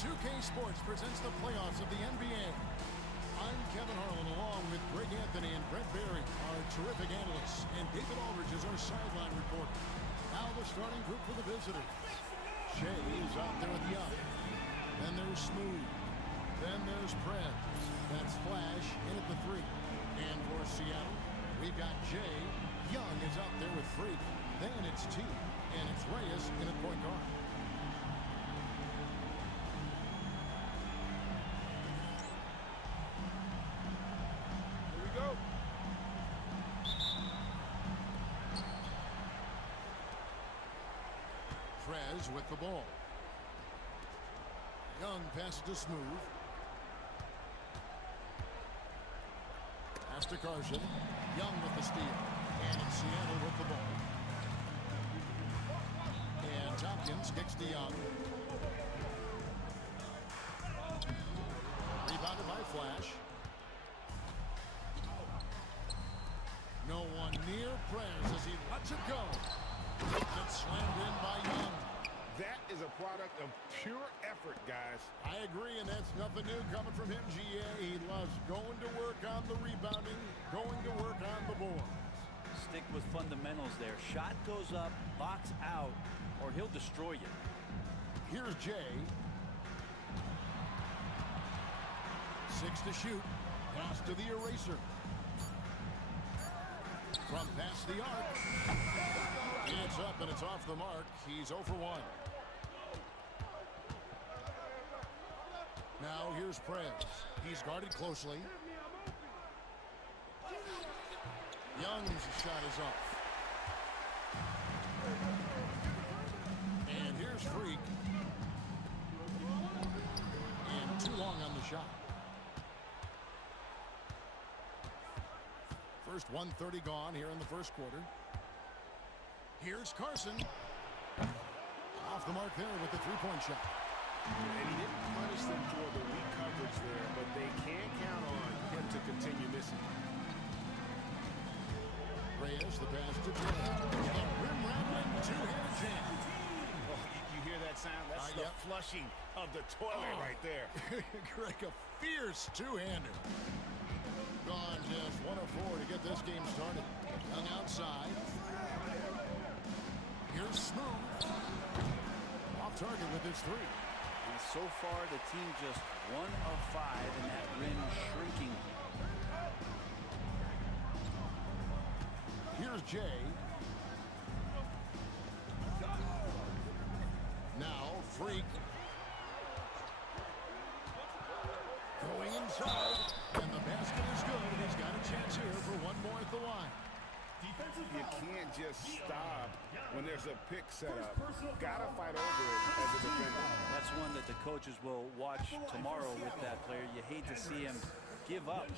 2K Sports presents the playoffs of the NBA. I'm Kevin Harlan, along with Greg Anthony and Brent Barry, our terrific analysts, and David Aldridge is our sideline reporter. Now the starting group for the visitors. Shea is out there with Young. Then there's Smooth. Then there's Prez. That's Flash in at the 3. And for Seattle, we've got Jay. Young is out there with Freak. Then it's T. And it's Reyes in at point guard. Here we go. Prez with the ball. Young passes to Smooth. Pass to Carson. Young with the steal. And it's Seattle with the ball. And Tompkins kicks to Young. Rebounded by Flash. No one near Prez as he lets it go. Gets slammed in by Young. That is a product of pure effort, guys. I agree, and that's nothing new coming from him, GA. He loves going to work on the rebounding, going to work on the boards. Stick with fundamentals there. Shot goes up, box out, or he'll destroy you. Here's Jay. 6 to shoot. Pass to the eraser. From past the arc. It's up and it's off the mark. He's 0 for 1. Now here's Prez. He's guarded closely. Young's shot is off. And here's Freak. And too long on the shot. First 1:30 gone here in the first quarter. Here's Carson. Off the mark there with the three-point shot. And he didn't punish them for the weak coverage there, but they can't count on him to continue missing. Reyes, the pass to Jay. And rim-rattling two-handed jam. Oh, you hear that sound? That's the flushing of the toilet right there. Greg, a fierce two-hander. Gone just 1 of 4 to get this game started. Young outside. Here's Smooth. Off target with his 3. And so far, the team just 1 of 5, and that rim shrinking. Here's Jay. Now, Freak. Going inside. And the basket is good. And he's got a chance here for one more at the line. You can't just stop when there's a pick set up. Gotta fight over it as a defender. That's one that the coaches will watch tomorrow with that player. You hate to see him give up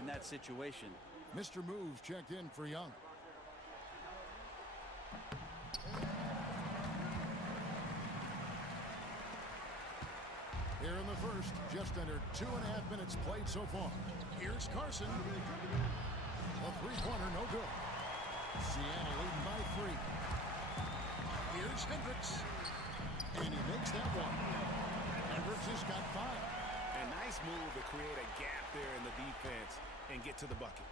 in that situation. Mr. Move checked in for Young. Here in the first, just under 2.5 minutes played so far. Here's Carson. A three-pointer, no good. Seattle leading by 3. Here's Hendricks. And he makes that one. Hendricks has got 5. A nice move to create a gap there in the defense and get to the bucket.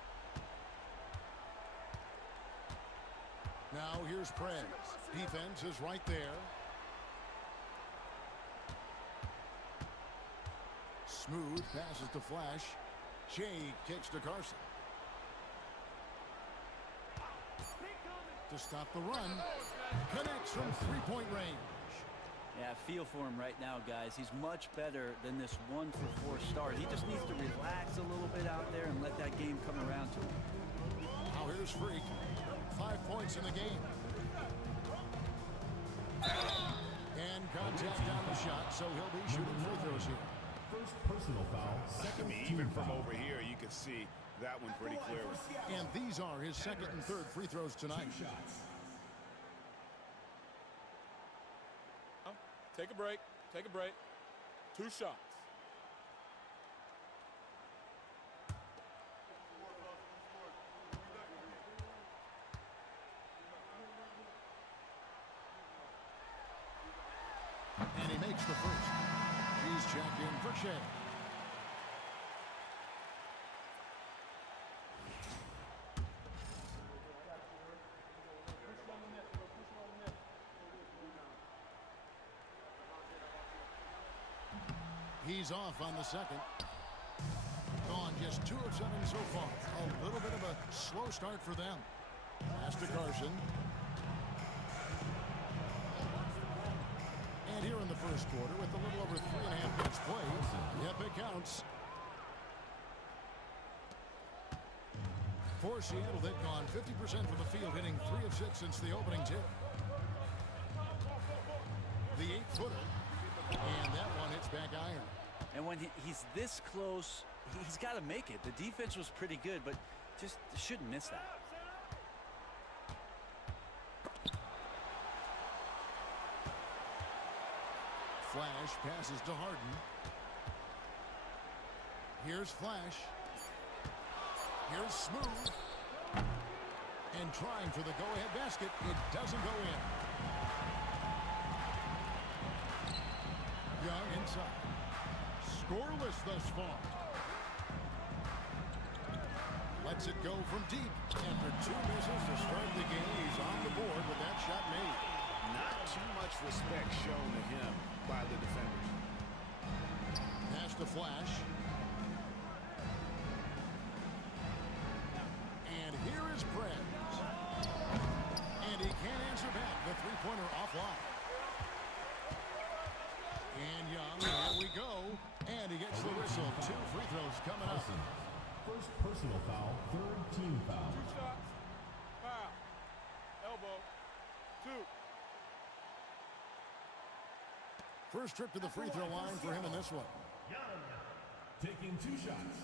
Now here's Prez. Defense is right there. Smooth passes to Flash. Jay kicks to Carson. To stop the run. Connects from three-point range. Yeah, I feel for him right now, guys. He's much better than this 1 for 4 start. He just needs to relax a little bit out there and let that game come around to him. Now here's Freak. 5 points in the game. And contact on the shot, so he'll be shooting free throws here. First personal foul. I mean, even from over here, you can see that one pretty clearly. And these are his second and third free throws tonight. Take a break. Take a break. 2 shots. And he makes the first. He's checked in for Shea. He's off on the second. Gone just 2 of 7 so far. A little bit of a slow start for them. Pass to Carson. And here in the first quarter, with a little over 3.5 minutes played, yep, it counts. For Seattle, they've gone 50% from the field, hitting 3 of 6 since the opening tip. The 8-footer, and that one hits back iron. And when he's this close, he's got to make it. The defense was pretty good, but just shouldn't miss that. Flash passes to Harden. Here's Flash. Here's Smooth. And trying for the go-ahead basket. It doesn't go in. Young inside. Scoreless thus far. Lets it go from deep. After 2 misses to start the game, he's on the board with that shot made. Not too much respect shown to him by the defenders. Pass to Flash. And here is Prez. And he can't answer back. The three-pointer offline. And Young, here we go. And he gets the whistle. 2 free throws coming up. First personal foul, third team foul. 2 shots. Foul. Elbow. 2. First trip to the free throw line for him in this one. Taking 2 shots.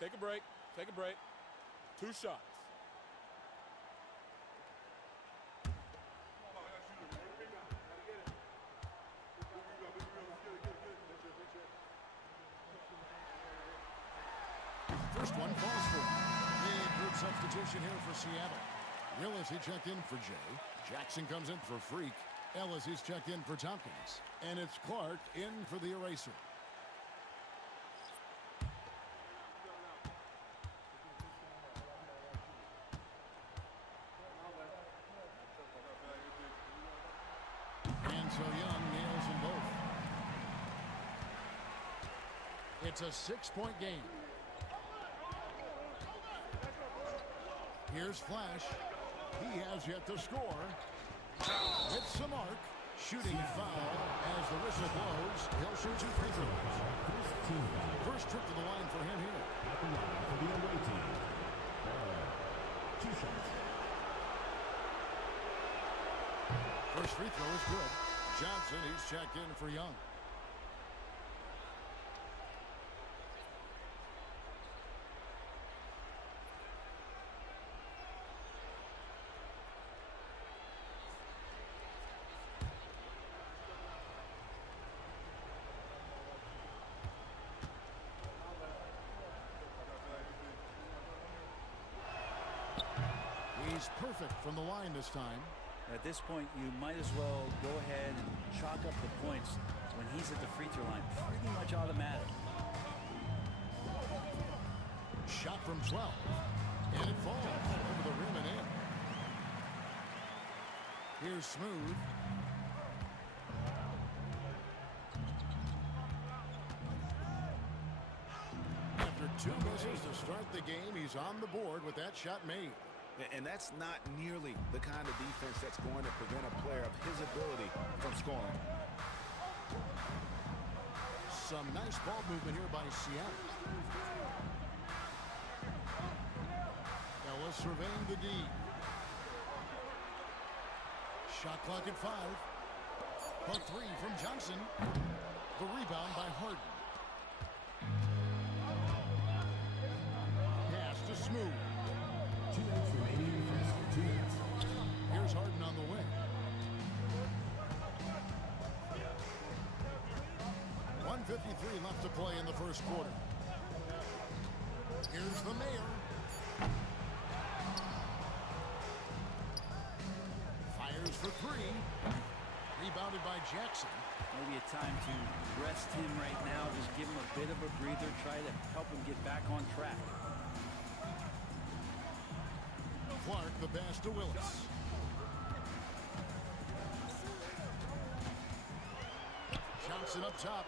Take a break. Take a break. 2 shots. First one falls for him. Big group substitution here for Seattle. Willis, he checked in for Jay. Jackson comes in for Freak. Ellis, he's checked in for Tompkins. And it's Clark in for the eraser. And so Young nails them both. It's a 6-point game. Here's Flash. He has yet to score. Hits the mark. Shooting foul as the whistle blows. He'll shoot 2 free throws. First trip to the line for him here. At the line for the away team. 2 shots. First free throw is good. Johnson, he's checked in for Young. He's perfect from the line this time. At this point, you might as well go ahead and chalk up the points when he's at the free throw line. Pretty much automatic. Shot from 12. And it falls over the rim and in. Here's Smooth. After 2 misses to start the game, he's on the board with that shot made. And that's not nearly the kind of defense that's going to prevent a player of his ability from scoring. Some nice ball movement here by Seattle. Ellis surveying the D. Shot clock at 5. A 3 from Johnson. The rebound by Harden. Pass to Smooth. 2 minutes remaining in the first. 2 minutes. Here's Harden on the wing. 1:53 left to play in the first quarter. Here's the mayor. Fires for Jackson. Maybe a time to rest him right now. Just give him a bit of a breather. Try to help him get back on track. Clark, the pass to Willis. Johnson up top.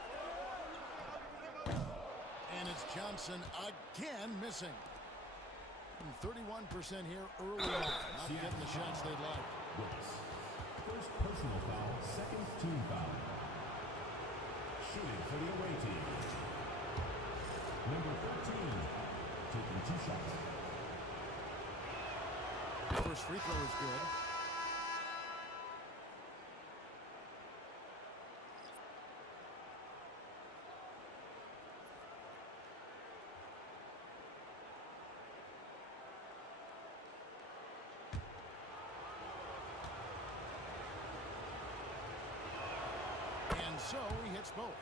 And it's Johnson again missing. 31% here early on. Not getting the shots they'd like. Willis. First personal foul, second team foul. Shooting for the away team. Number 13, taking 2 shots. First free throw is good. And so he hits both.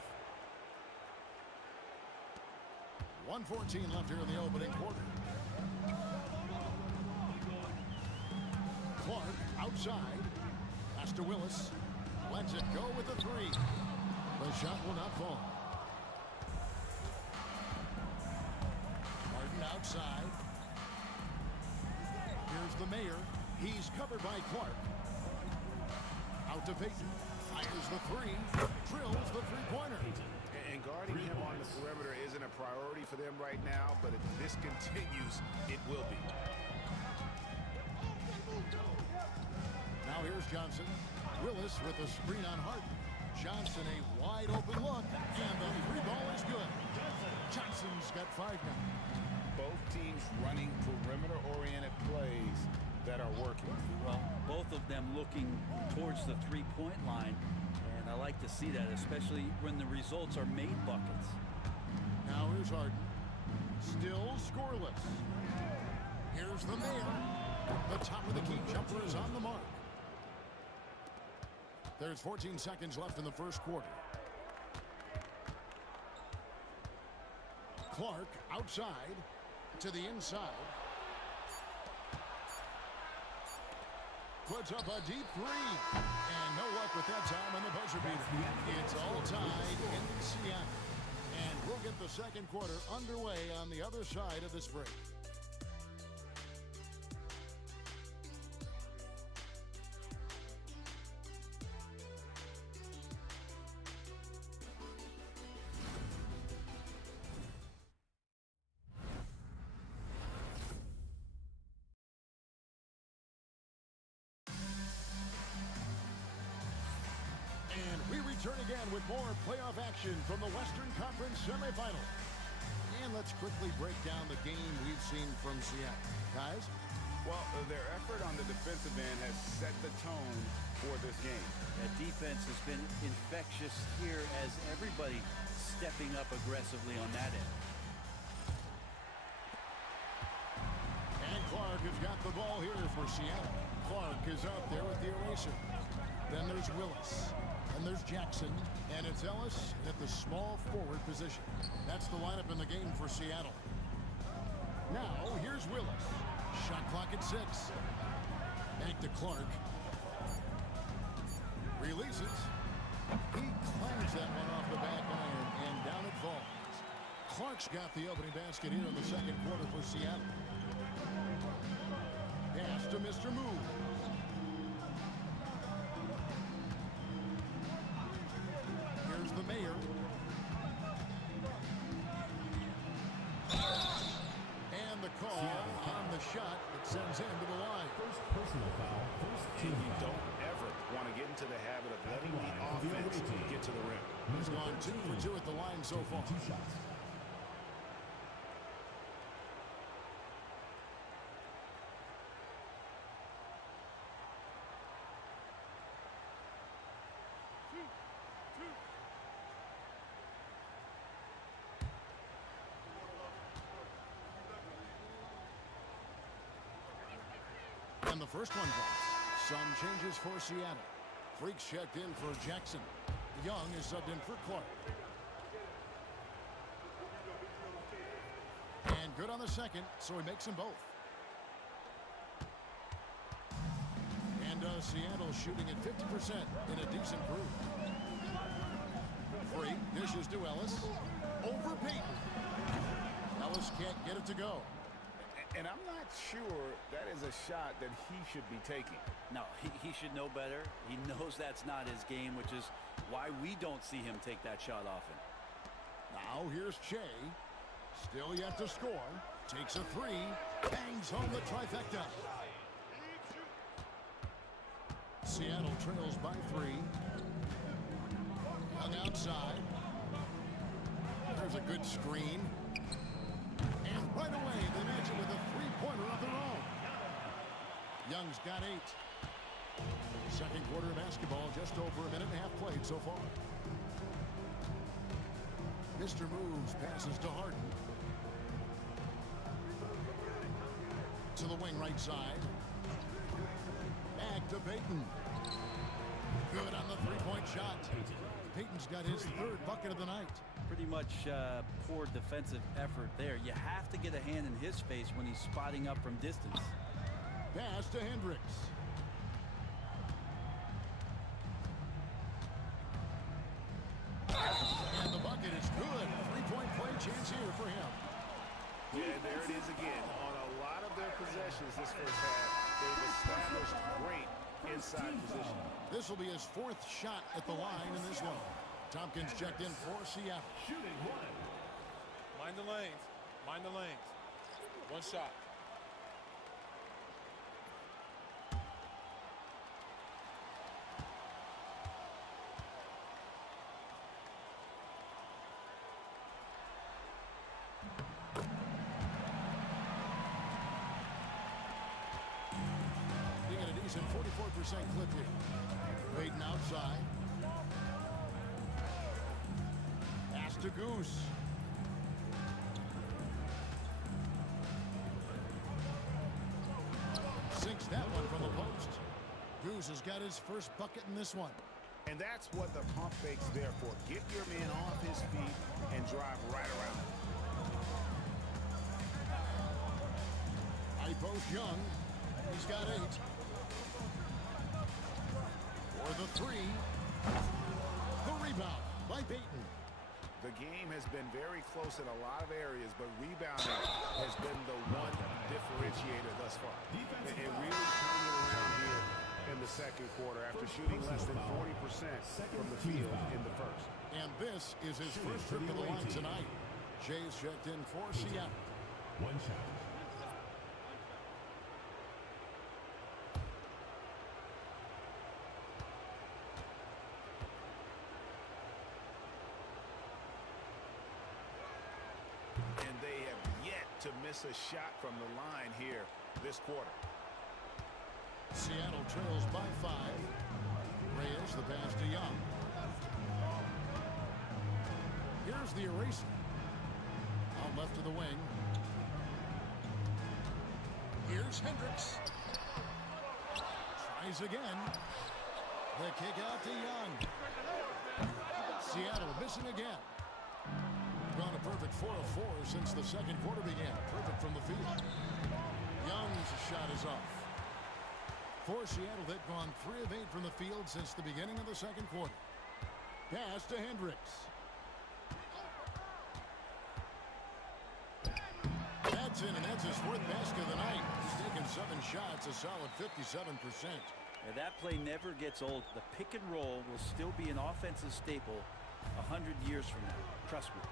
1:14 left here in the opening quarter. Clark outside. Pass to Willis. Lets it go with the 3. The shot will not fall. Martin outside. Here's the Mayor. He's covered by Clark. Out to Payton. Fires the 3. Drills the three-pointer. And guarding him on the perimeter isn't a priority for them right now, but if this continues, it will be. Now here's Johnson. Willis with a screen on Harden. Johnson a wide open look, and the 3 ball is good. Johnson's got 5 now. Both teams running perimeter-oriented plays that are working. Well, both of them looking towards the three-point line, and I like to see that, especially when the results are made buckets. Now here's Harden. Still scoreless. Here's the Mayor. The top of the key jumper is on the mark. There's 14 seconds left in the first quarter. Clark outside to the inside. Puts up a deep 3. And no luck with that time on the buzzer beater. It's all tied in Seattle. And we'll get the second quarter underway on the other side of this break. Return again with more playoff action from the Western Conference semifinal. And let's quickly break down the game we've seen from Seattle. Guys? Well, their effort on the defensive end has set the tone for this game. That defense has been infectious here as everybody stepping up aggressively on that end. And Clark has got the ball here for Seattle. Clark is out there with the eraser. Then there's Willis. And there's Jackson, and it's Ellis at the small forward position. That's the lineup in the game for Seattle. Now, here's Willis. Shot clock at 6. Back to Clark. Releases. He claims that one off the back iron, and down it falls. Clark's got the opening basket here in the second quarter for Seattle. Pass to Mr. Move. The Mayor. And the call on the shot that sends him to the line. First personal foul, first team You foul. don't ever want to get into the habit of letting the offense get to the rim. He's gone 2 for 2 at the line so far. 2 shots. And the first one drops. Some changes for Seattle. Freaks checked in for Jackson. Young is subbed in for Clark. And good on the second, so he makes them both. And a Seattle shooting at 50% in a decent group. Free, dishes to Ellis. Over Peyton. Ellis can't get it to go. And I'm not sure that is a shot that he should be taking. No, he should know better. He knows that's not his game, which is why we don't see him take that shot often. Now here's Che. Still yet to score. Takes a three. Bangs home the trifecta. Seattle trails by 3. Hung outside. There's a good screen. And right away, they match it with a three-pointer of their own. Young's got 8. Second quarter of basketball, just over a minute and a half played so far. Mr. Moves passes to Harden. To the wing right side. Back to Peyton. Good on the three-point shot. Peyton's got his 3rd bucket of the night. Pretty much poor defensive effort there. You have to get a hand in his face when he's spotting up from distance. Pass to Hendricks. And the bucket is good. 3-point play chance here for him. Yeah, there it is again. On a lot of their possessions this first half, they've established great inside position. This will be his 4th shot at the line in this one. Tompkins checked in for Seattle. Shooting 1. Mind the lanes. Mind the lanes. One shot. You get a decent 44% clip here. Peyton outside. Pass to Goose. Sinks that one from the post. Goose has got his first bucket in this one. And that's what the pump fake's there for. Get your man off his feet and drive right around. High post Young. He's got 8. For the 3. The rebound by Peyton. The game has been very close in a lot of areas, but rebounding has been the one differentiator thus far. It really turned it around here in the second quarter after shooting less than 40% from the field in the first. And this is his first trip to the line tonight. Shay's checked in for Seattle. 1 shot. And they have yet to miss a shot from the line here this quarter. Seattle trails by 5. Reyes the pass to Young. Here's the eraser. Out left to the wing. Here's Hendricks. Tries again. The kick out to Young. Seattle missing again. Gone a perfect 4 of 4 since the second quarter began. Perfect from the field. Young's shot is off. For Seattle, they've gone 3 of 8 from the field since the beginning of the second quarter. Pass to Hendricks. That's in, and that's his 4th basket of the night. He's taken 7 shots, a solid 57%. Yeah, that play never gets old. The pick and roll will still be an offensive staple 100 years from now. Trust me.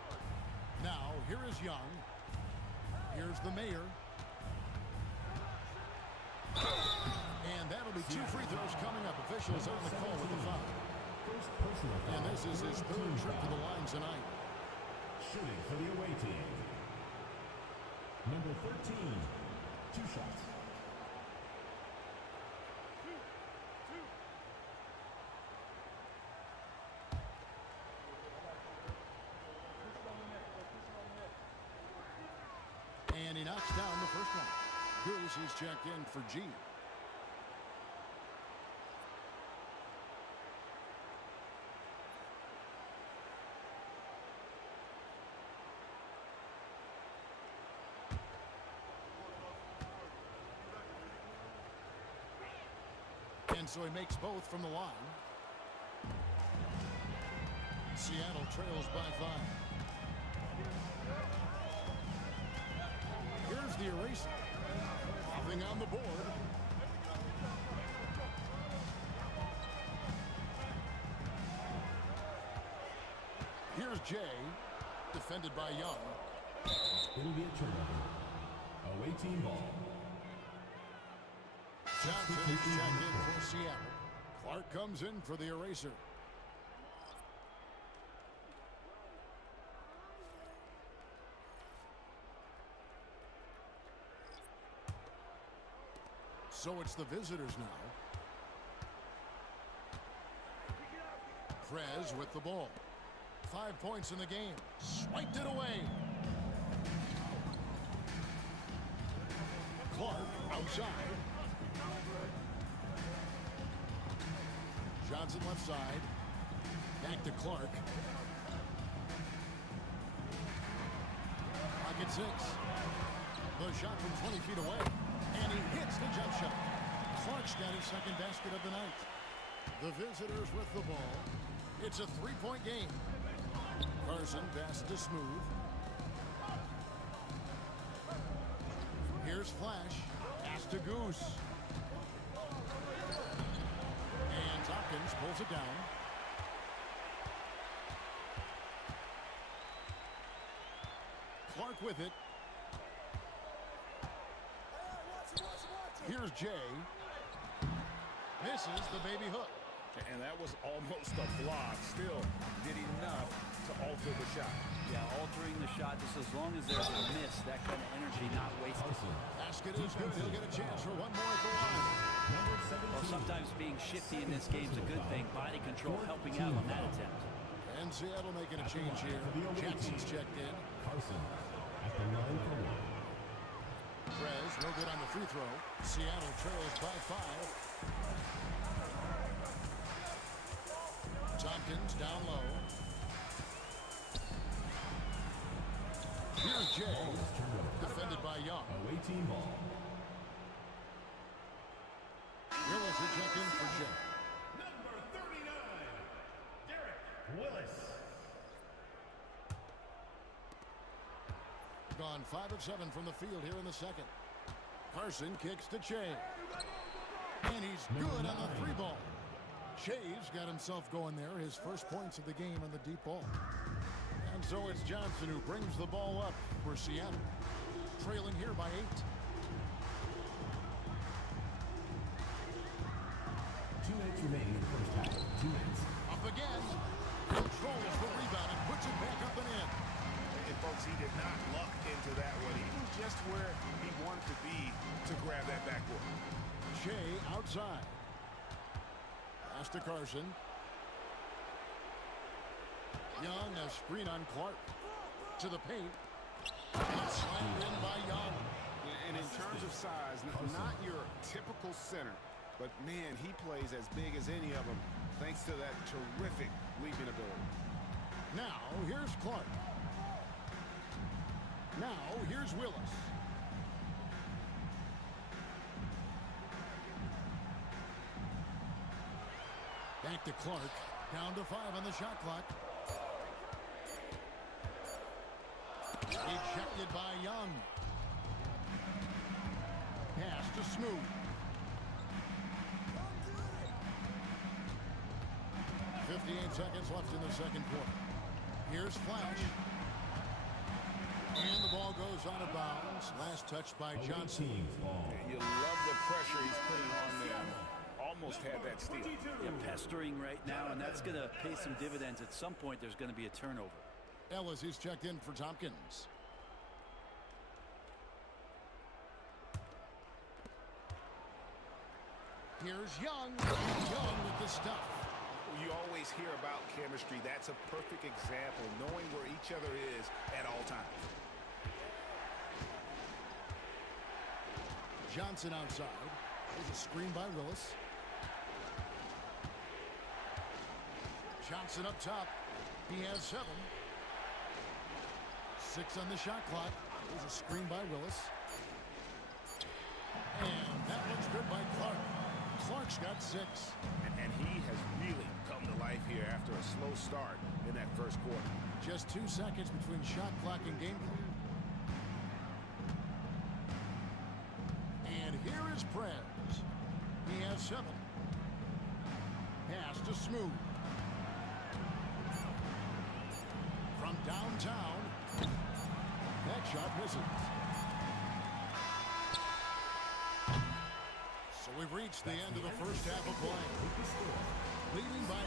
Now, here is Young. Here's the mayor. And that'll be 2 free throws coming up. Officials on the call with the foul. First personal foul. And this is his 3rd trip to the line tonight. Shooting for the away team. Number 13. 2 shots. And he knocks down the first one. Goose is checked in for G. And And so he makes both from the line. Seattle trails by 5. Here's the eraser. Nothing on the board. Here's Jay, defended by Young. It'll be a turnover. Away team ball. Johnson is checked in for Seattle. Clark comes in for the eraser. So it's the visitors now. Prez with the ball. 5 points in the game. Swiped it away. Clark outside. Johnson left side. Back to Clark. Pocket 6. The shot from 20 feet away. And he hits the jump shot. Clark's got his second basket of the night. The visitors with the ball. It's a 3-point game. Carson pass to Smooth. Here's Flash. Pass to Goose. And Tompkins pulls it down. Clark with it. Here's Jay. Misses the baby hook. And that was almost a block. Still did enough to alter the shot. Yeah, altering the shot just as long as there's a miss, that kind of energy not wasted. Basket is good. He'll get a chance for one more at the line. Well, sometimes being shifty in this game is a good thing. Body control helping out on that attempt. And Seattle making a change here. Jackson's checked in. Carson at the line for 1. Prez, no good on the free throw. Seattle trails by 5. Tompkins down low. Here's Jay, defended by Young. Away team ball. Willis is checked in for Jay. Number 39, Derek Willis. Gone 5 of 7 from the field here in the second. Carson kicks to Che. And he's good on the 3 ball. Che's got himself going there. His first points of the game on the deep ball. And so it's Johnson who brings the ball up for Seattle. Trailing here by 8. 2 minutes remaining in the first half. 2 minutes. Up again. Controls the rebound and puts it back up and in. And folks, he did not luck into that one. He was just where he wanted to be to grab that backboard. Che outside. Pass to Carson. Young, a screen on Clark. To the paint. Slammed in by Young. And in terms of size, not your typical center, but man, he plays as big as any of them thanks to that terrific leaping ability. Now, here's Clark. Now, here's Willis. Back to Clark. Down to 5 on the shot clock. Ejected by Young. Pass to Smooth. 58 seconds left in the second quarter. Here's Flash. And the ball goes out of bounds. Last touch by Johnson. You love the pressure he's putting on them. Almost had that steal. Yeah, pestering right now, and that's going to pay some dividends. At some point, there's going to be a turnover. Ellis is checked in for Tompkins. Here's Young. Young with the stuff. You always hear about chemistry. That's a perfect example, knowing where each other is at all times. Johnson outside. There's a screen by Willis. Johnson up top. He has 7. 6 on the shot clock. There's a screen by Willis. And that one's good by Clark. Clark's He's got 6. And he has really come to life here after a slow start in that first quarter. Just 2 seconds between shot clock and game clock. And here is Prez. He has 7. Pass to Smooth. From downtown. That shot misses. So we've reached the end of the first half of play. Leading by 8.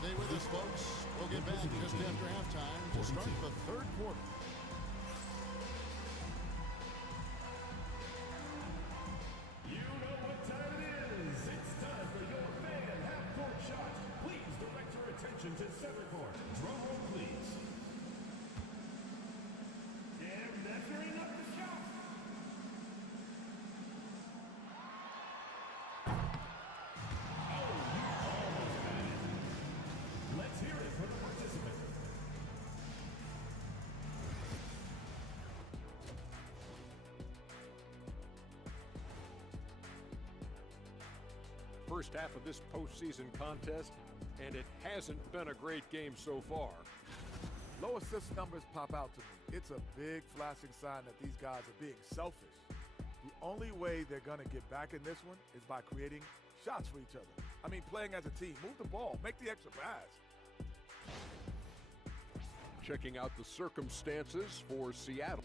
Stay with us, folks. We'll get back just after halftime to start the third quarter. You know what time it is. It's time for your fan half-court shot. Please direct your attention to center court. Drum roll, please. And measuring up the shot. Oh, you almost had it. Let's hear it for the participant. First half of this postseason contest, and it hasn't been a great game so far. Low assist numbers pop out to me. It's a big flashing sign that these guys are being selfish. The only way they're going to get back in this one is by creating shots for each other. I mean, playing as a team. Move the ball. Make the extra pass. Checking out the circumstances for Seattle.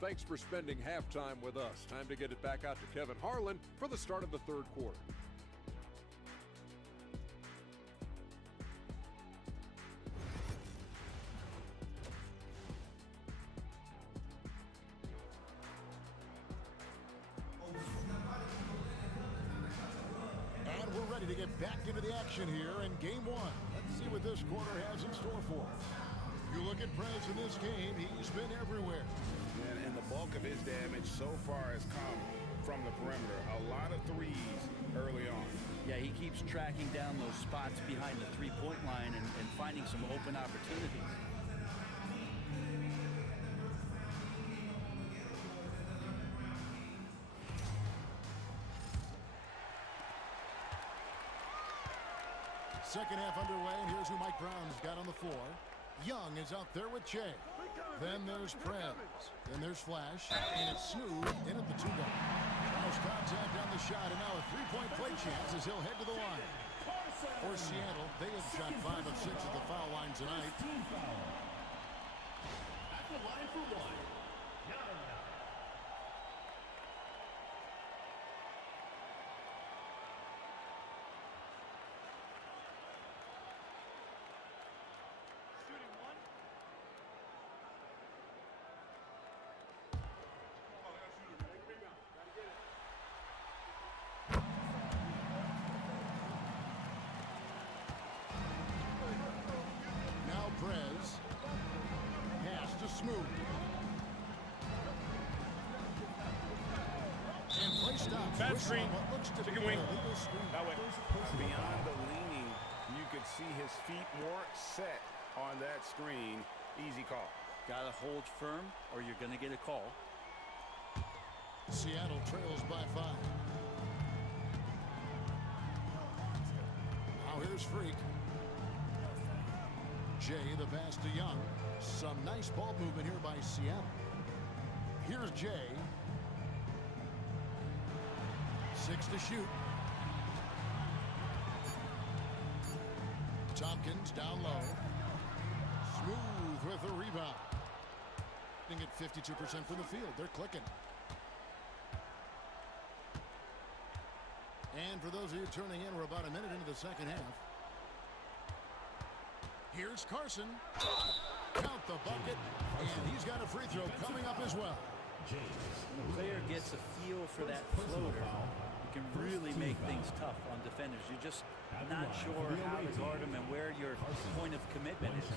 Thanks for spending halftime with us. Time to get it back out to Kevin Harlan for the start of the third quarter. And we're ready to get back into the action here in game 1. Let's see what this quarter has in store for us. You look at Prez in this game, he's been everywhere. And the bulk of his damage so far has come from the perimeter. A lot of threes early on. Yeah, he keeps tracking down those spots behind the three-point line and finding some open opportunities. Second half underway, and here's who Mike Brown's got on the floor. Young is out there with Che. Then there's Prez. Then there's Flash. And it's Smooth in at the 2-ball. Charles Cobb's had down the shot, and now a three-point play chance as he'll head to the line. For Seattle, they have shot 5 of 6 at the foul line tonight. At the line for one. Now Prez. Pass to Smooth. And play stops. Bad Whistle screen. on what looks to be Chicken an wing. illegal screen. That way. Beyond the leaning, you could see his feet more set on that screen. Easy call. Got to hold firm or you're going to get a call. Seattle trails by 5. Now here's Freak. Jay, the pass to Young. Some nice ball movement here by Seattle. Here's Jay. 6 to shoot. Tompkins down low. Smooth with the rebound. At 52% from the field. They're clicking. And for those of you turning in, we're about a minute into the second half. Here's Carson. Count the bucket. And he's got a free throw coming up as well. When a player gets a feel for that floater, you can really make things tough on defenders. You're just not sure how to guard them and where your point of commitment is.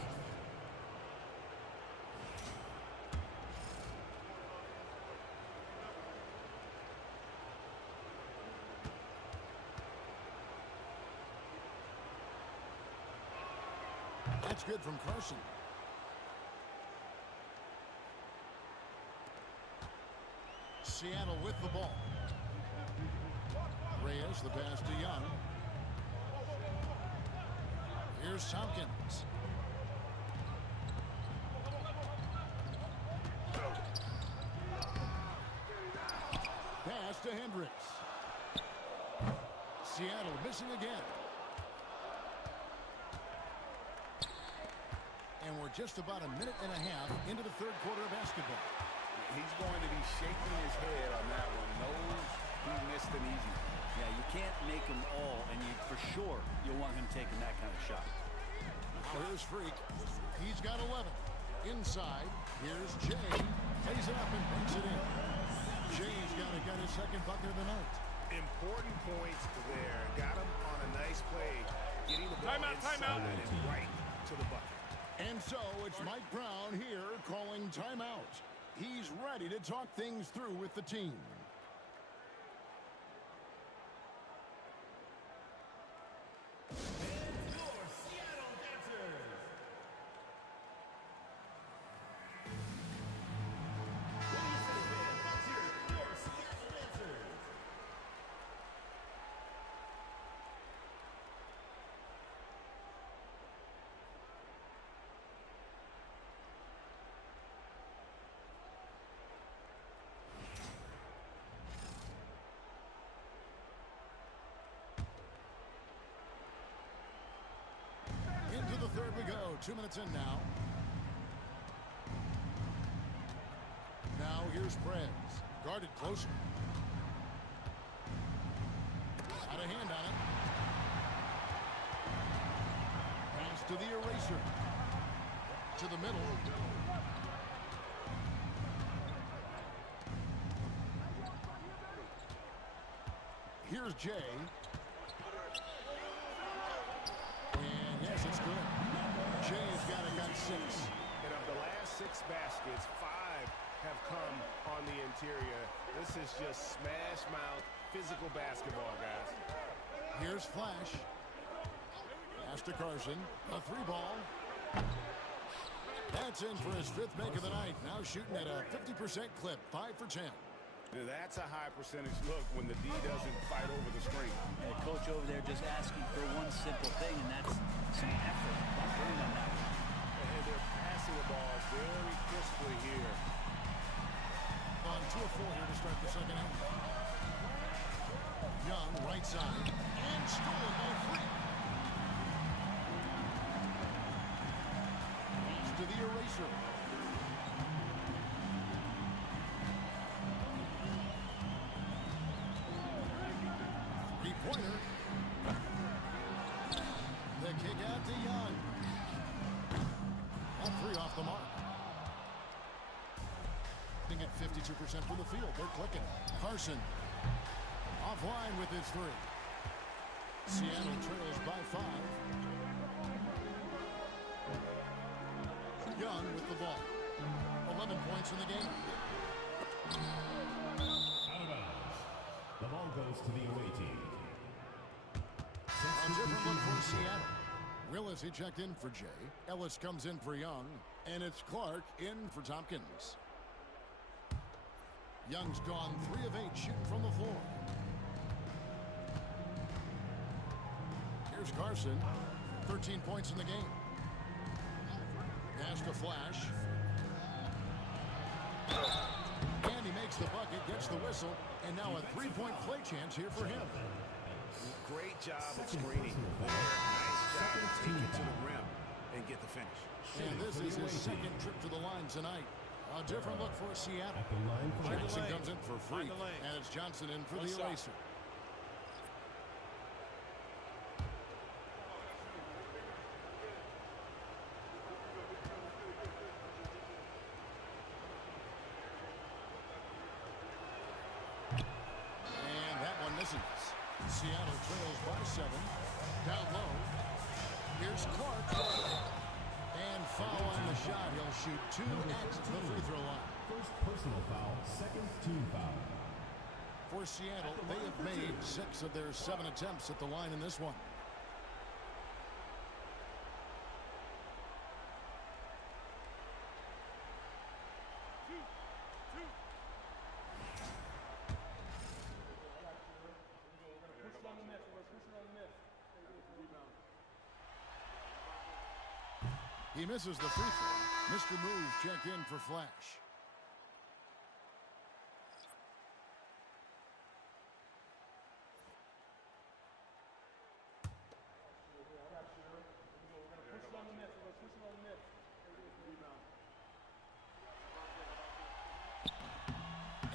That's good from Carson. Seattle with the ball. this. The pass to Young. Here's Tompkins. Pass to Hendricks. Seattle missing again. And we're just about a minute and a half into the third quarter of basketball. He's going to be shaking his head on that one. Knows he missed an easy one. Yeah, you can't make them all, and you for sure you'll want him taking that kind of shot. Now here's Freak. He's got 11. Inside, here's Jay. Lays it up and banks it in. Jay's got to get his second bucket of the night. Important points there. Got him on a nice play. Getting the ball inside and right to the bucket. And so it's Mike Brown here calling timeout. He's ready to talk things through with the team. And your Seattle Dancers. Ladies and gentlemen, let's hear it for your Seattle Dancers. Into the third we go. 2 minutes in now. Now here's Prez. Guarded closer. Got a hand on it. Pass to the eraser. To the middle. Here's Jay. And yes, it's good. Jay's got 6. And of the last 6 baskets, 5 have come on the interior. This is just smash mouth, physical basketball, guys. Here's Flash. Pass to Carson. A 3-ball. That's in for his 5th make of the night. Now shooting at a 50% clip. 5 for 10. Now, that's a high percentage look when the D doesn't fight over the screen. And the coach over there just asking for one simple thing, and that's some effort. Not burned on that one. And they're passing the ball very crisply here. On 2 of 4 here to start the second half. Young, right side. And stolen by Freak. Pass to the eraser. Three-pointer. The kick out to Young. All 3 off the mark. At 52% from the field. They're clicking. Carson offline with his 3. Seattle trails by 5. Young with the ball. 11 points in the game. Out of bounds. The ball goes to the away team. A different look for Seattle. Willis, he checked in for Jay. Ellis comes in for Young. And it's Clark in for Tompkins. Young's gone 3 of 8 shooting from the floor. Here's Carson. 13 points in the game. Pass to Flash. And he makes the bucket, gets the whistle, and now a 3-point play chance here for him. Great job of screening. Nice job to take it to the rim and get the finish. And this is his 2nd trip to the line tonight. A different look for Seattle. At the line for Jackson comes in for Freak, Find the lane. and it's Johnson in for One the shot. eraser. And that one misses. Seattle trails by 7. Down low. Here's Clark. And foul on the shot. He'll shoot 2 at the free throw line. first personal foul, second team foul. For Seattle, they have made 6 of their 7 attempts at the line in this one. He misses the free throw. Mr. Move checked in for Flash.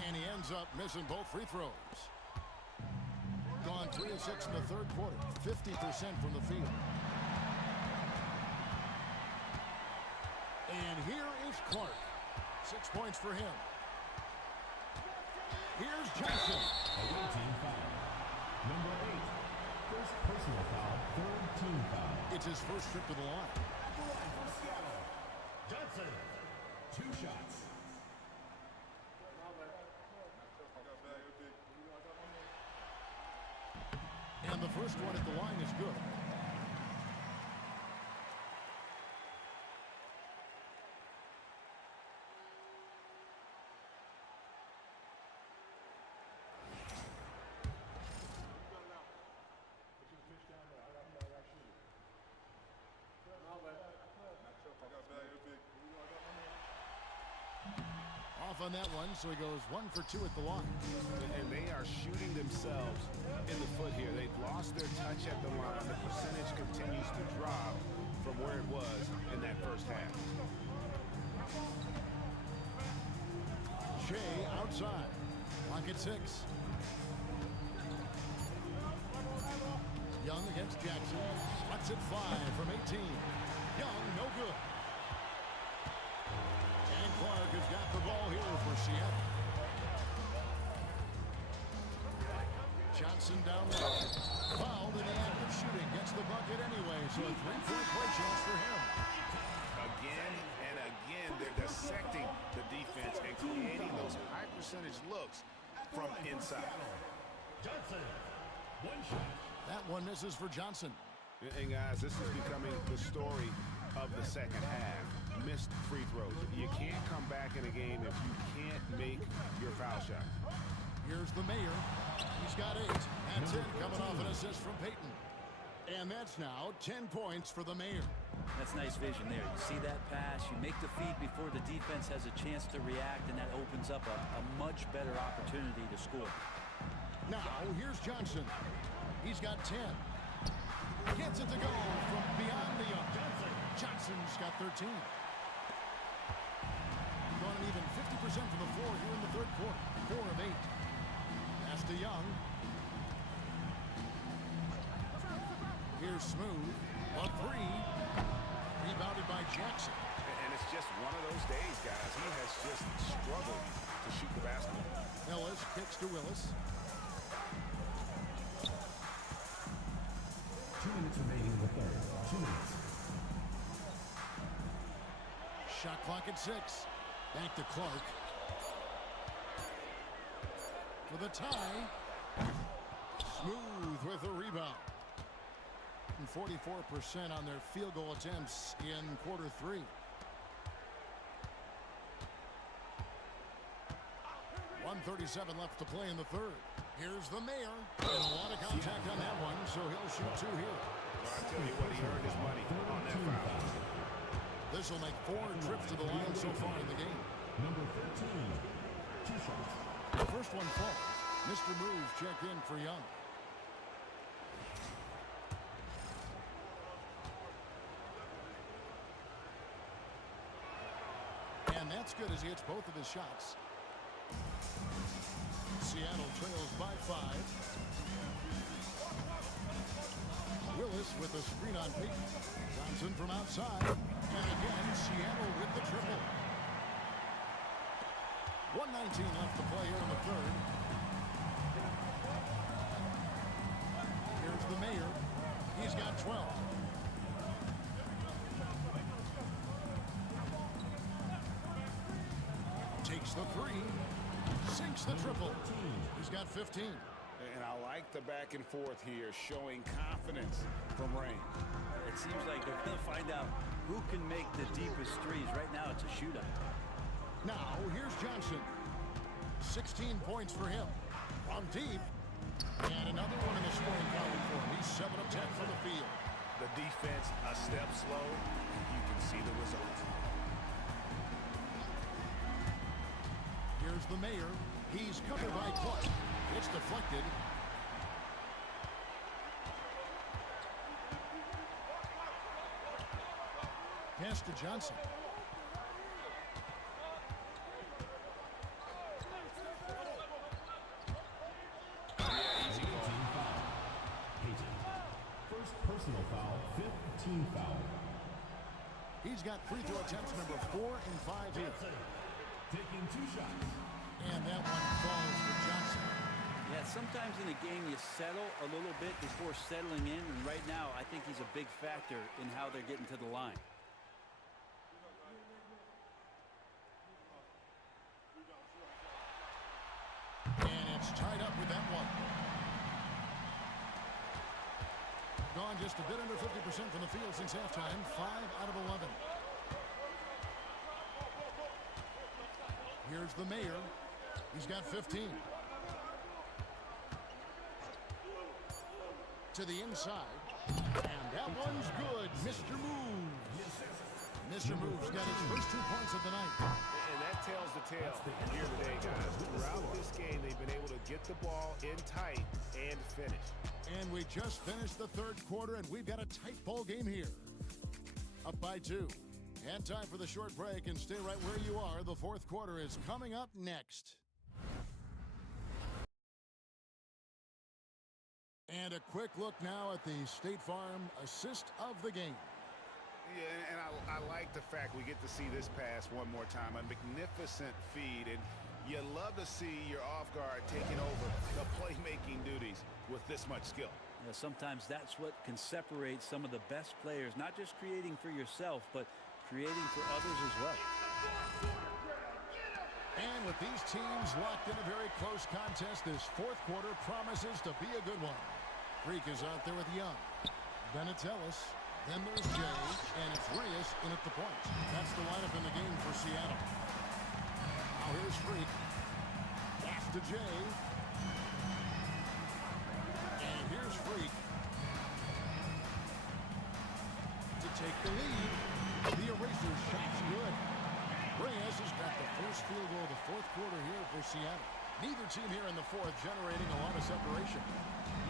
And he ends up missing both free throws. Gone 3 of 6 in the third quarter, 50% from the field. And here is Clark. 6 points for him. Here's Johnson. Away team foul. Number 8. First personal foul, third team foul. It's his first trip to the line. At the line for Seattle. Johnson. 2 shots. And the first one at the line is good. Off on that one, so he goes 1 for 2 at the line. And they are shooting themselves in the foot here. They've lost their touch at the line. The percentage continues to drop from where it was in that first half. Shea outside. Clock at 6. Young against Jackson. Spots at 5 from 18. Young, no good. And Clark has got the ball here for Seattle. Johnson down low. Fouled in the act of shooting. Gets the bucket anyway, so a 3-point play chance for him. Again and again, they're dissecting the defense and creating those high percentage looks from inside. Johnson. 1 shot. That one misses for Johnson. And guys, this is becoming the story of the second half. Missed free throws. You can't come back in a game if you can't make your foul shot. Here's the mayor. He's got 8. That's it, coming off an assist from Peyton. And that's now 10 points for the mayor. That's nice vision there. You see that pass, you make the feed before the defense has a chance to react, and that opens up a much better opportunity to score. Now, here's Johnson. He's got 10. Gets it to go from beyond the arc. Johnson's got 13. Gone an even 50% from the floor here in the third quarter. 4 of 8. Pass to Young. Here's Smooth. A 3. Rebounded by Jackson. And it's just one of those days, guys. He has just struggled to shoot the basketball. Ellis kicks to Willis. 2 minutes remaining in the third. 2 minutes. Shot clock at 6. Back to Clark. For the tie. Smooth with the rebound. And 44% on their field goal attempts in quarter 3. .137 left to play in the third. Here's the mayor. And a lot of contact on that one, so he'll shoot 2 here. Well, I tell you what, he earned his money on that foul. This will make 4 trips to the line so far in the game. Number 13. 2 shots. The first one falls. Mr. Moves checked in for Young. And that's good as he hits both of his shots. Seattle trails by 5. Willis with a screen on Peyton. Johnson from outside. And again, Seattle with the triple. 1:19 left to play here in the third. Here's the mayor. He's got 12. Takes the 3. Sinks the triple. He's got 15. And I like the back and forth here, showing confidence from range. It seems like they're going to find out who can make the deepest threes. Right now, it's a shootout. Now, here's Johnson. 16 points for him. From deep. And another one in the scoring column for him. He's 7 of 10 from the field. The defense a step slow. You can see the He's covered by Clark. It's deflected. Pass to Johnson. First personal foul, fifth team foul. He's got free throw attempts number 4 and 5 here. Taking 2 shots. And that one falls for Johnson. Yeah, sometimes in a game you settle a little bit before settling in, and right now I think he's a big factor in how they're getting to the line. And it's tied up with that one. Gone just a bit under 50% from the field since halftime. 5 out of 11. Here's the mayor. He's got 15. To the inside. And that one's good. Mr. Moves. Mr. Moves got his first 2 points of the night. And that tells the tale here today, guys. Throughout this game, they've been able to get the ball in tight and finish. And we just finished the third quarter, and we've got a tight ball game here. Up by 2. And time for the short break, and stay right where you are. The fourth quarter is coming up next. And a quick look now at the State Farm assist of the game. Yeah, and I like the fact we get to see this pass one more time. A magnificent feed, and you love to see your off guard taking over the playmaking duties with this much skill. Yeah, sometimes that's what can separate some of the best players, not just creating for yourself, but creating for others as well. And with these teams locked in a very close contest, this fourth quarter promises to be a good one. Freak is out there with Young. Benatellis. Then there's Jay, and it's Reyes in at the point. That's the lineup in the game for Seattle. Now here's Freak. Pass to Jay. And here's Freak to take the lead. The eraser shot's good. Reyes has got the first field goal of the fourth quarter here for Seattle. Neither team here in the fourth generating a lot of separation.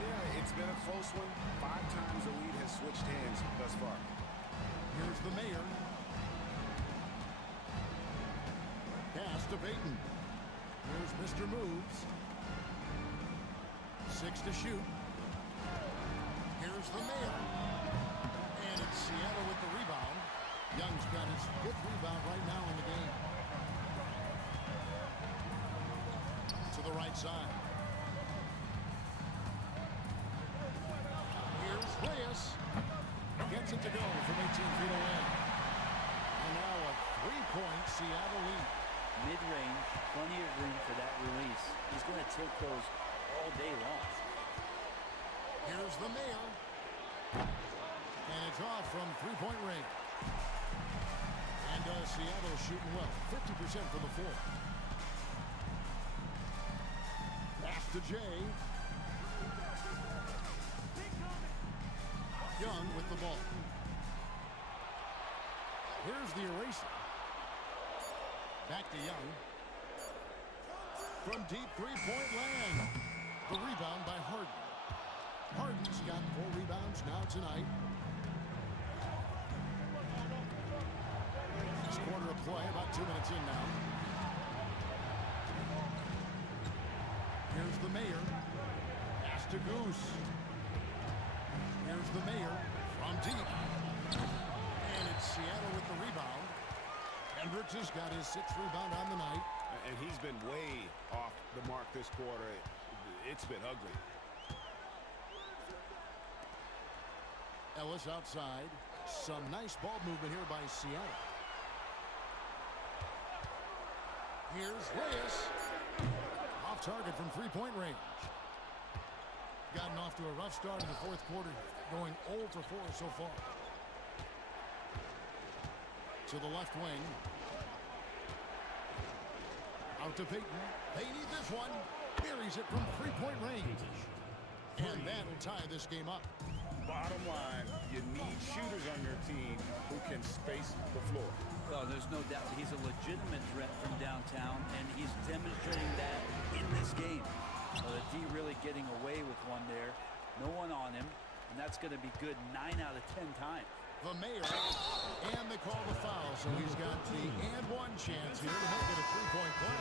Yeah, it's been a close one. 5 times the lead has switched hands thus far. Here's the mayor. Pass to Peyton. Here's Mr. Moves. 6 to shoot. Here's the mayor. And it's Seattle with the rebound. Young's got his 5th rebound right now in the game. To the right side. Here's Reyes. Gets it to go from 18 feet away. And now a 3-point Seattle lead. Mid-range, plenty of room for that release. He's going to take those all day long. Here's the mayor. And it's off from 3-point range. And Seattle shooting well. 50% for the fourth. Pass to Jay. Young with the ball. Here's the eraser. Back to Young. From deep 3-point land. The rebound by Harden. Harden's got 4 rebounds now tonight. This quarter of play, about 2 minutes in now. Here's the mayor. Pass to Goose. Here's the mayor from deep. And it's Seattle with the rebound. Hendricks has got his 6th rebound on the night. And he's been way off the mark this quarter. It's been ugly. Ellis outside. Some nice ball movement here by Seattle. Here's Reyes. Off target from 3-point range. Gotten off to a rough start in the fourth quarter, going 0 for 4 so far. To the left wing. Out to Peyton. They need this one. Buries it from 3-point range. And that'll tie this game up. Bottom line, you need shooters on your team who can space the floor. Well, there's no doubt he's a legitimate threat from downtown, and he's demonstrating that in this game. The D really getting away with one there. No one on him, and that's going to be good 9 out of 10 times. The mayor, and they call the foul, so he's got the and one chance here to make it a three-point play.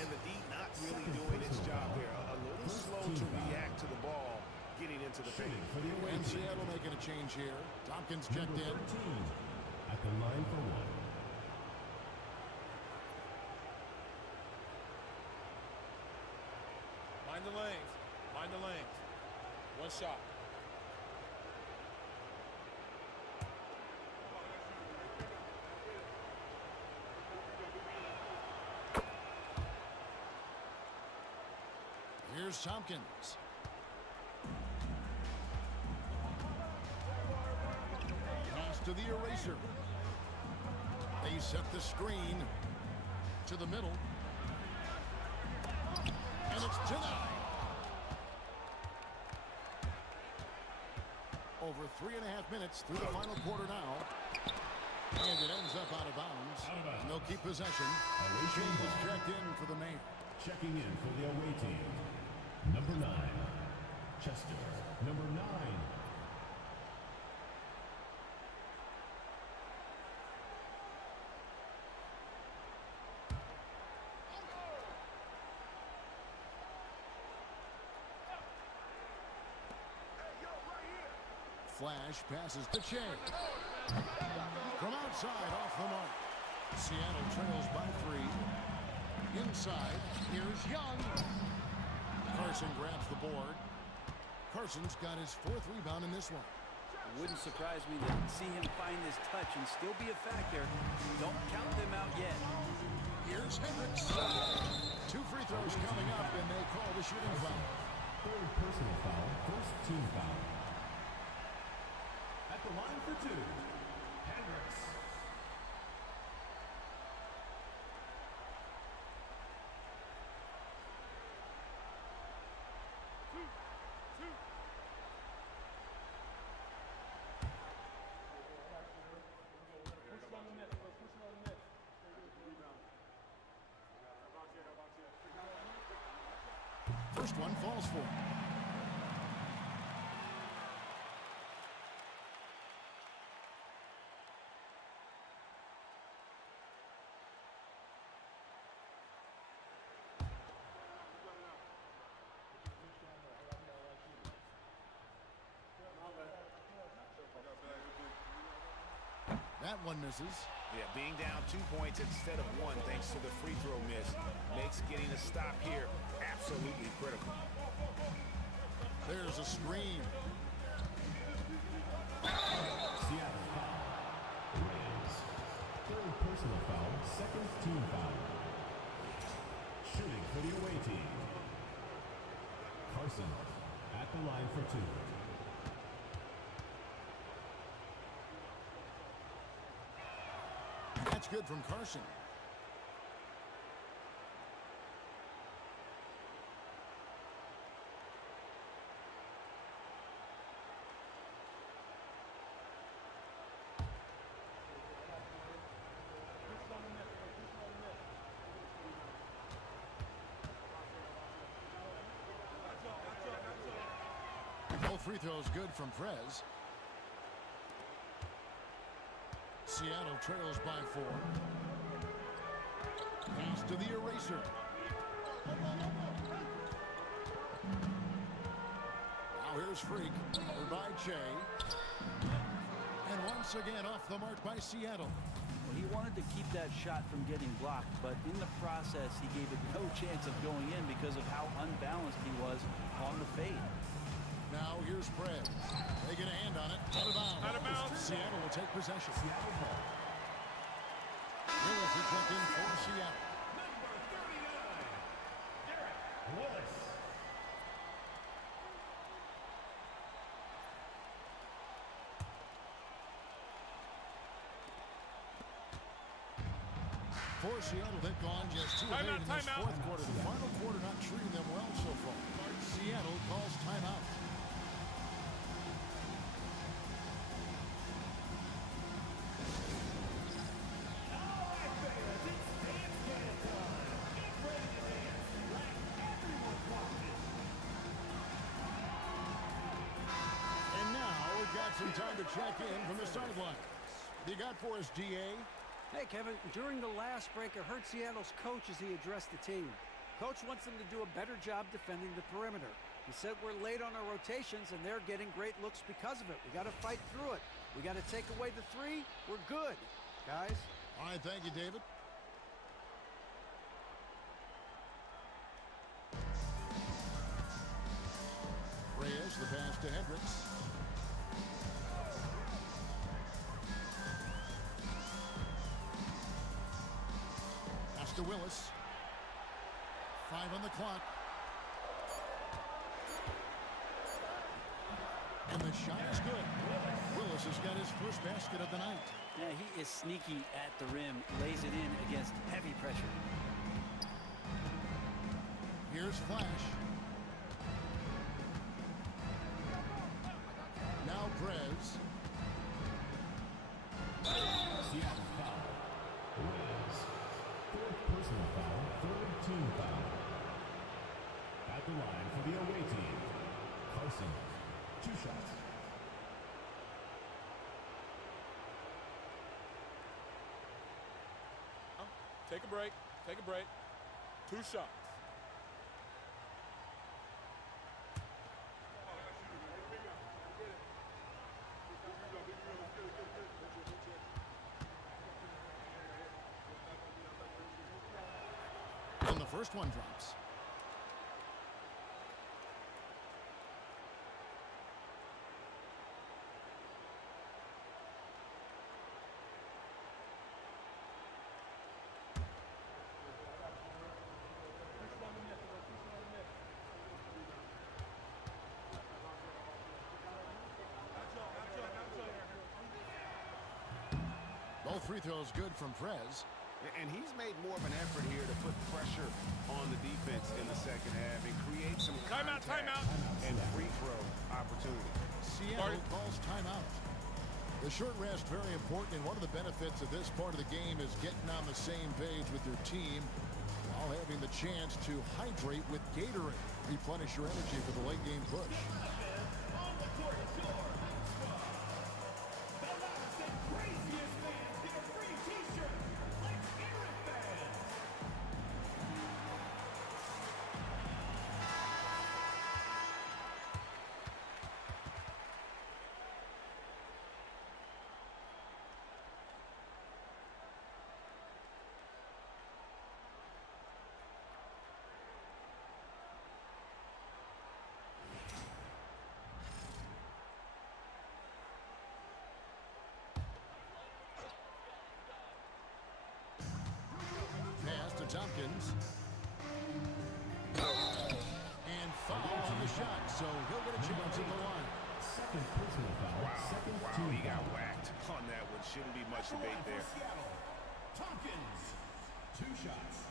And the D not really doing its job there. A little slow to react to the ball getting into the paint. And Seattle making a change here. Tompkins checked in. At the line for one. Mind the lanes. Mind the lanes. One shot. Here's Tompkins. Pass to the eraser. They set the screen to the middle. And it's denied. Over 3.5 minutes through the final quarter now. And it ends up out of bounds. And they'll keep possession. Shane is checked in for the main. Checking in for the away team. Number 9, Chester. Number 9. Flash passes to Che. From outside, off the mark. Seattle trails by 3. Inside, here's Young. Carson grabs the board. Carson's got his 4th rebound in this one. It wouldn't surprise me to see him find his touch and still be a factor. Don't count them out yet. Here's Hendricks. 2 free throws coming up, and they call the shooting foul. 3rd personal foul, 1st team foul. At the line for 2, Hendricks. First one falls for him. That one misses. Yeah, being down 2 points instead of 1 thanks to the free throw miss makes getting a stop here absolutely critical. There's a screen. Seattle foul. Reyes. 3rd personal foul, 2nd team foul. Shooting for the away team. Carson at the line for 2. That's good from Carson. Both free throws good from Prez. Seattle trails by 4. Pass to the eraser. Now here's Freak. Over by Che. And once again off the mark by Seattle. Well, he wanted to keep that shot from getting blocked, but in the process, he gave it no chance of going in because of how unbalanced he was on the fade. Now here's Prez. They get a hand on it. Out of bounds. Out of bounds. Seattle will take possession. Seattle ball. Willis will check in for Seattle. Number 39, Derek Willis. For Seattle, they've gone just 2 of 8 in this Timeout. 4th quarter. The final quarter not treating them well so far. Seattle calls timeout. some time to check in from the sideline. You got for us, DA? Hey, Kevin, during the last break, I heard Seattle's coach as he addressed the team. Coach wants them to do a better job defending the perimeter. He said we're late on our rotations, and they're getting great looks because of it. We got to fight through it. We got to take away the three. We're good, guys. All right, thank you, David. Reyes, the pass to Hendricks. Pass to Willis. 5 on the clock. And the shot is good. Willis has got his first basket of the night. Yeah, he is sneaky at the rim. Lays it in against heavy pressure. Here's Flash. Now Prez. Seattle foul. Reyes. 4th personal foul, 3rd team foul. At the line for the away team, Carson. 2 shots. Take a break. Take a break. 2 shots. And the first one drops. Both free throws good from Prez. And he's made more of an effort here to put pressure on the defense in the second half and create some contact and free throw opportunity. Seattle calls timeout. The short rest very important, and one of the benefits of this part of the game is getting on the same page with your team while having the chance to hydrate with Gatorade. Replenish your energy for the late game push. Tompkins. And foul on the shot, so he'll get a chance at the line. 2nd personal foul, 2nd team He got foul. whacked on that one. Shouldn't be much debate there. Seattle. Tompkins. 2 shots.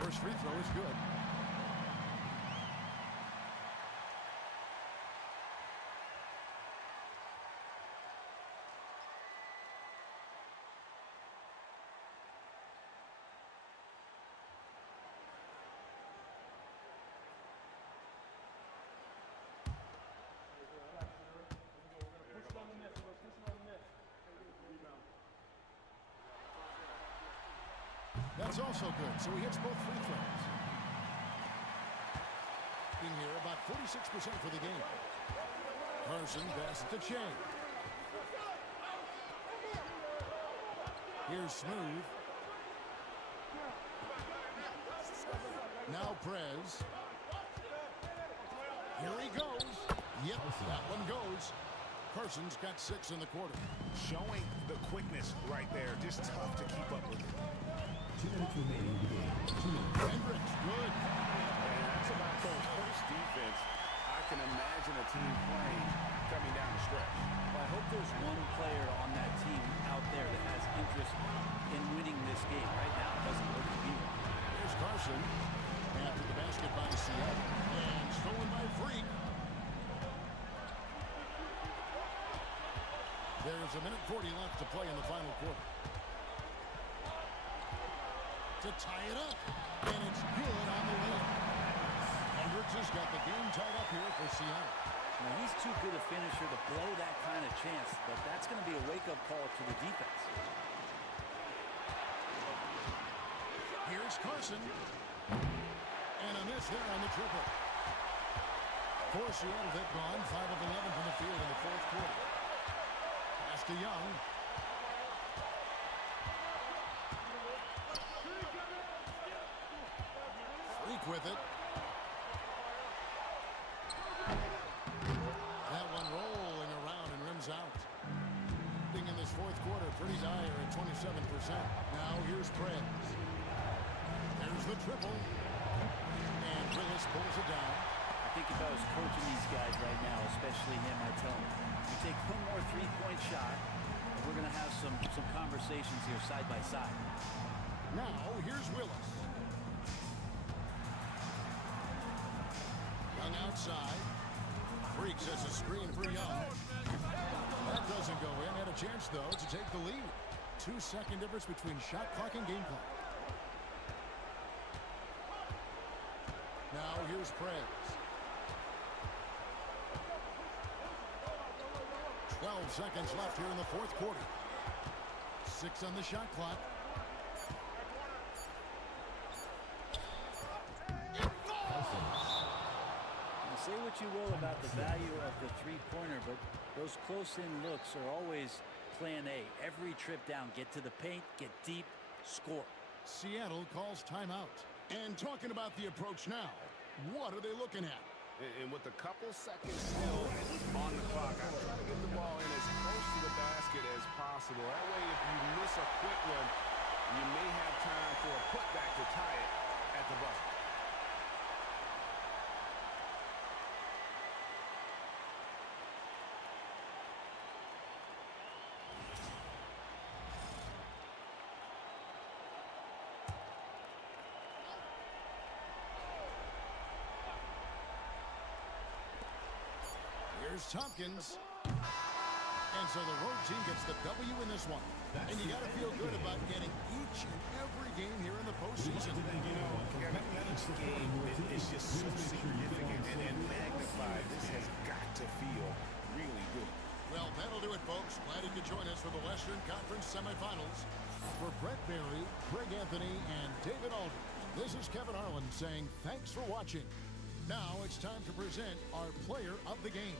First free throw is good. That's also good, so he hits both free throws. In here, about 46% for the game. Carson passes to Chang. Here's Smooth. Now Prez. Here he goes. Yep, that one goes. Carson's got 6 in the quarter. Showing the quickness right there. Just tough to keep up with it. 2 minutes remaining in the game. 2 minutes. Hendricks, good. And that's about the first defense I can imagine a team playing coming down the stretch. Well, I hope there's one player on that team out there that has interest in winning this game. Right now, it doesn't look to be one. Here's Carson. After the basket by Seattle. And stolen There's a minute 40 left to play in the final quarter. To tie it up. And it's good on the way. Hendricks has got the game tied up here for Seattle. Now, he's too good a finisher to blow that kind of chance, but that's going to be a wake-up call to the defense. Here's Carson. And a miss there on the triple. For Seattle, they've gone 5 of 11 from the field in the fourth quarter. Pass to Young. Freak with it. That one rolling around and rims out. Being in this fourth quarter, pretty dire at 27%. Now here's Prez. There's the triple. And Willis pulls it down. I think if I was coaching these guys right now, especially him, I'd tell him, you take one more three-point shot, and we're going to have some conversations here side by side. Now, here's Willis. Young outside. Freak sets a screen for Young. That doesn't go in. Had a chance, though, to take the lead. 2-second difference between shot clock and game clock. Now, here's Prez. 12 seconds left here in the fourth quarter. 6 on the shot clock. Say what you will about the value of the three-pointer, but those close-in looks are always plan A. Every trip down, get to the paint, get deep, score. Seattle calls timeout. And talking about the approach now, what are they looking at? And with a couple seconds still on the clock, I'm trying to get the ball in as close to the basket as possible. That way, if you miss a quick one, you may have time for a putback to tie it at the buzzer. Here's Tompkins. And so the road team gets the W in this one. And you got to feel good about getting each and every game here in the postseason. You know, Kevin, each game is just so significant and magnified. This has got to feel really good. Well, that'll do it, folks. Glad you could join us for the Western Conference semifinals. For Brett Barry, Greg Anthony, and David Aldridge, this is Kevin Harlan saying thanks for watching. Now it's time to present our player of the game.